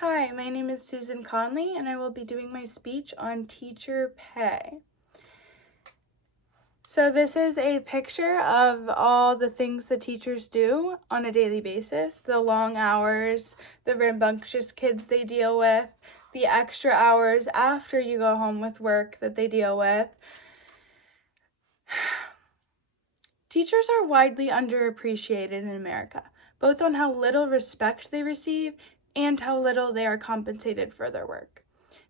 Hi, my name is Susan Conley, and I will be doing my speech on teacher pay. So this is a picture of all the things that teachers do on a daily basis, the long hours, the rambunctious kids they deal with, the extra hours after you go home with work that they deal with. Teachers are widely underappreciated in America, both on how little respect they receive and how little they are compensated for their work.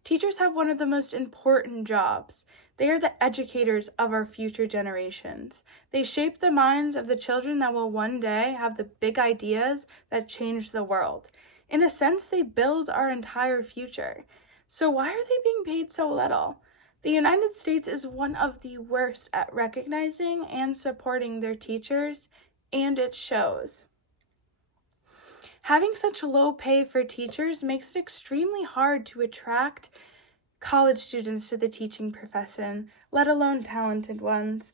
Teachers have one of the most important jobs. They are the educators of our future generations. They shape the minds of the children that will one day have the big ideas that change the world. In a sense, they build our entire future. So why are they being paid so little? The United States is one of the worst at recognizing and supporting their teachers, and it shows. Having such low pay for teachers makes it extremely hard to attract college students to the teaching profession, let alone talented ones.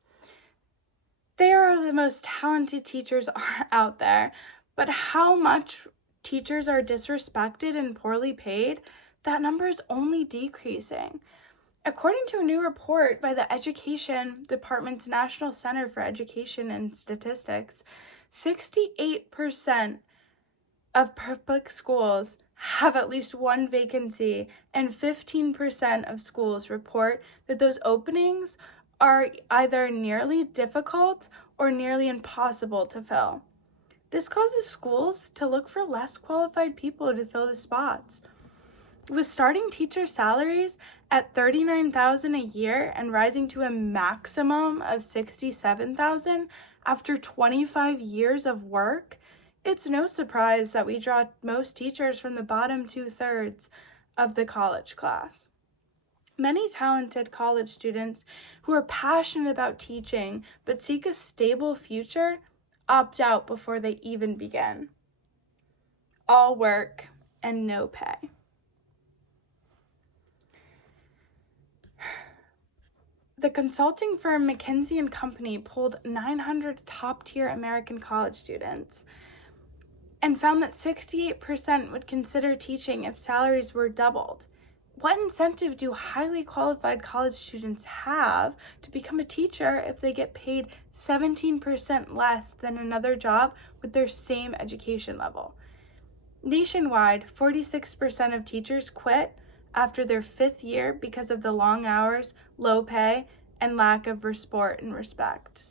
They are the most talented teachers out there, but how much teachers are disrespected and poorly paid, that number is only decreasing. According to a new report by the Education Department's National Center for Education and Statistics, 68% of public schools have at least one vacancy, and 15% of schools report that those openings are either nearly difficult or nearly impossible to fill. This causes schools to look for less qualified people to fill the spots. With starting teacher salaries at $39,000 a year and rising to a maximum of $67,000 after 25 years of work, it's no surprise that we draw most teachers from the bottom 2/3 of the college class. Many talented college students who are passionate about teaching but seek a stable future opt out before they even begin. All work and no pay. The consulting firm McKinsey & Company polled 900 top-tier American college students and found that 68% would consider teaching if salaries were doubled. What incentive do highly qualified college students have to become a teacher if they get paid 17% less than another job with their same education level? Nationwide, 46% of teachers quit after their 5th year because of the long hours, low pay, and lack of support and respect.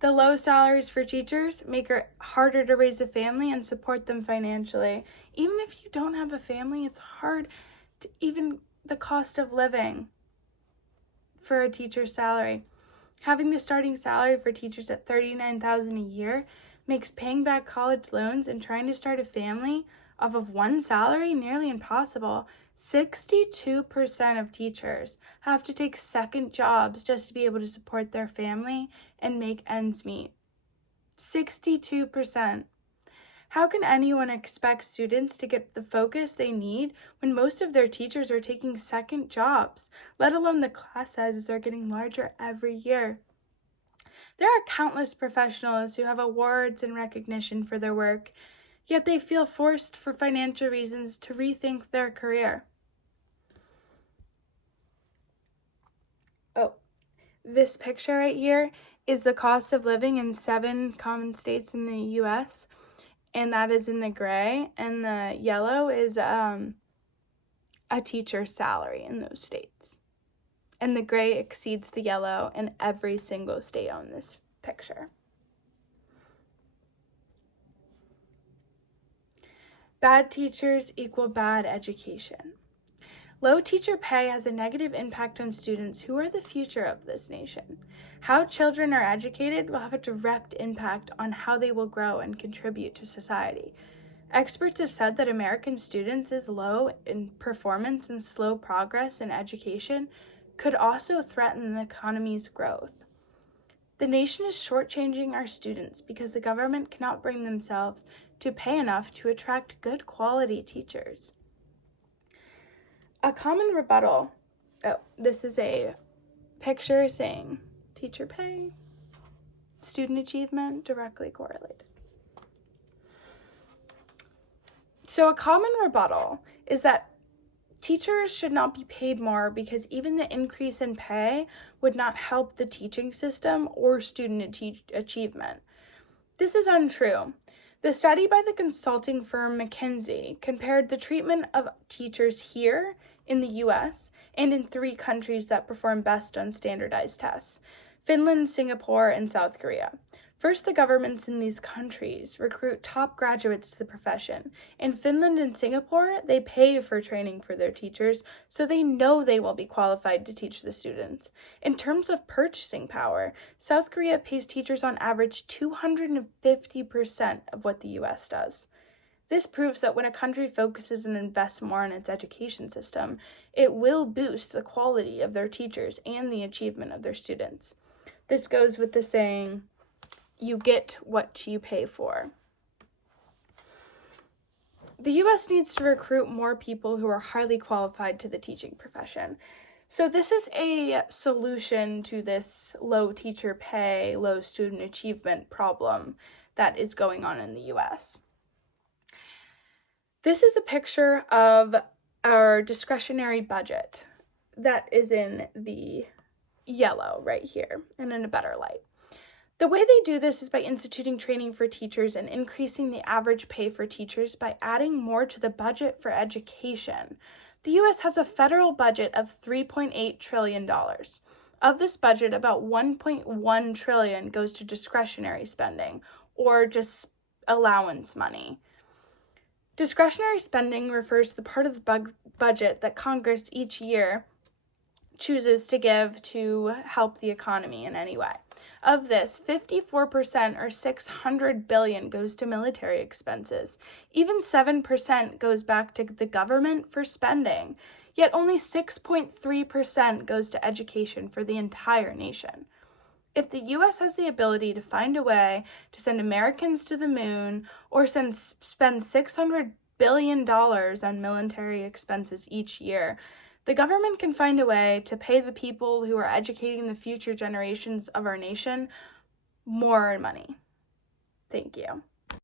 The low salaries for teachers make it harder to raise a family and support them financially. Even if you don't have a family, it's hard to even the cost of living for a teacher's salary. Having the starting salary for teachers at $39,000 a year makes paying back college loans and trying to start a family off of one salary nearly impossible. 62% of teachers have to take second jobs just to be able to support their family and make ends meet. 62%. How can anyone expect students to get the focus they need when most of their teachers are taking second jobs, let alone the class sizes are getting larger every year? There are countless professionals who have awards and recognition for their work, yet they feel forced for financial reasons to rethink their career. This picture right here is the cost of living in 7 common states in the U.S., and that is in the gray, and the yellow is a teacher's salary in those states. And the gray exceeds the yellow in every single state on this picture. Bad teachers equal bad education. Low teacher pay has a negative impact on students who are the future of this nation. How children are educated will have a direct impact on how they will grow and contribute to society. Experts have said that American students' low in performance and slow progress in education could also threaten the economy's growth. The nation is shortchanging our students because the government cannot bring themselves to pay enough to attract good quality teachers. A common rebuttal. This is a picture saying teacher pay, student achievement directly correlated. So a common rebuttal is that teachers should not be paid more because even the increase in pay would not help the teaching system or student achievement. This is untrue. The study by the consulting firm McKinsey compared the treatment of teachers here in the US and in 3 countries that perform best on standardized tests: Finland, Singapore, and South Korea. First, the governments in these countries recruit top graduates to the profession. In Finland and Singapore, they pay for training for their teachers, so they know they will be qualified to teach the students. In terms of purchasing power, South Korea pays teachers on average 250% of what the US does. This proves that when a country focuses and invests more in its education system, it will boost the quality of their teachers and the achievement of their students. This goes with the saying, you get what you pay for. The U.S. needs to recruit more people who are highly qualified to the teaching profession. So this is a solution to this low teacher pay, low student achievement problem that is going on in the U.S. This is a picture of our discretionary budget that is in the yellow right here and in a better light. The way they do this is by instituting training for teachers and increasing the average pay for teachers by adding more to the budget for education. The U.S. has a federal budget of $3.8 trillion. Of this budget, about $1.1 trillion goes to discretionary spending, or just allowance money. Discretionary spending refers to the part of the budget that Congress each year chooses to give to help the economy in any way. Of this, 54% or $600 billion goes to military expenses. Even 7% goes back to the government for spending, yet only 6.3% goes to education for the entire nation. If the U.S. has the ability to find a way to send Americans to the moon or spend $600 billion on military expenses each year, the government can find a way to pay the people who are educating the future generations of our nation more money. Thank you.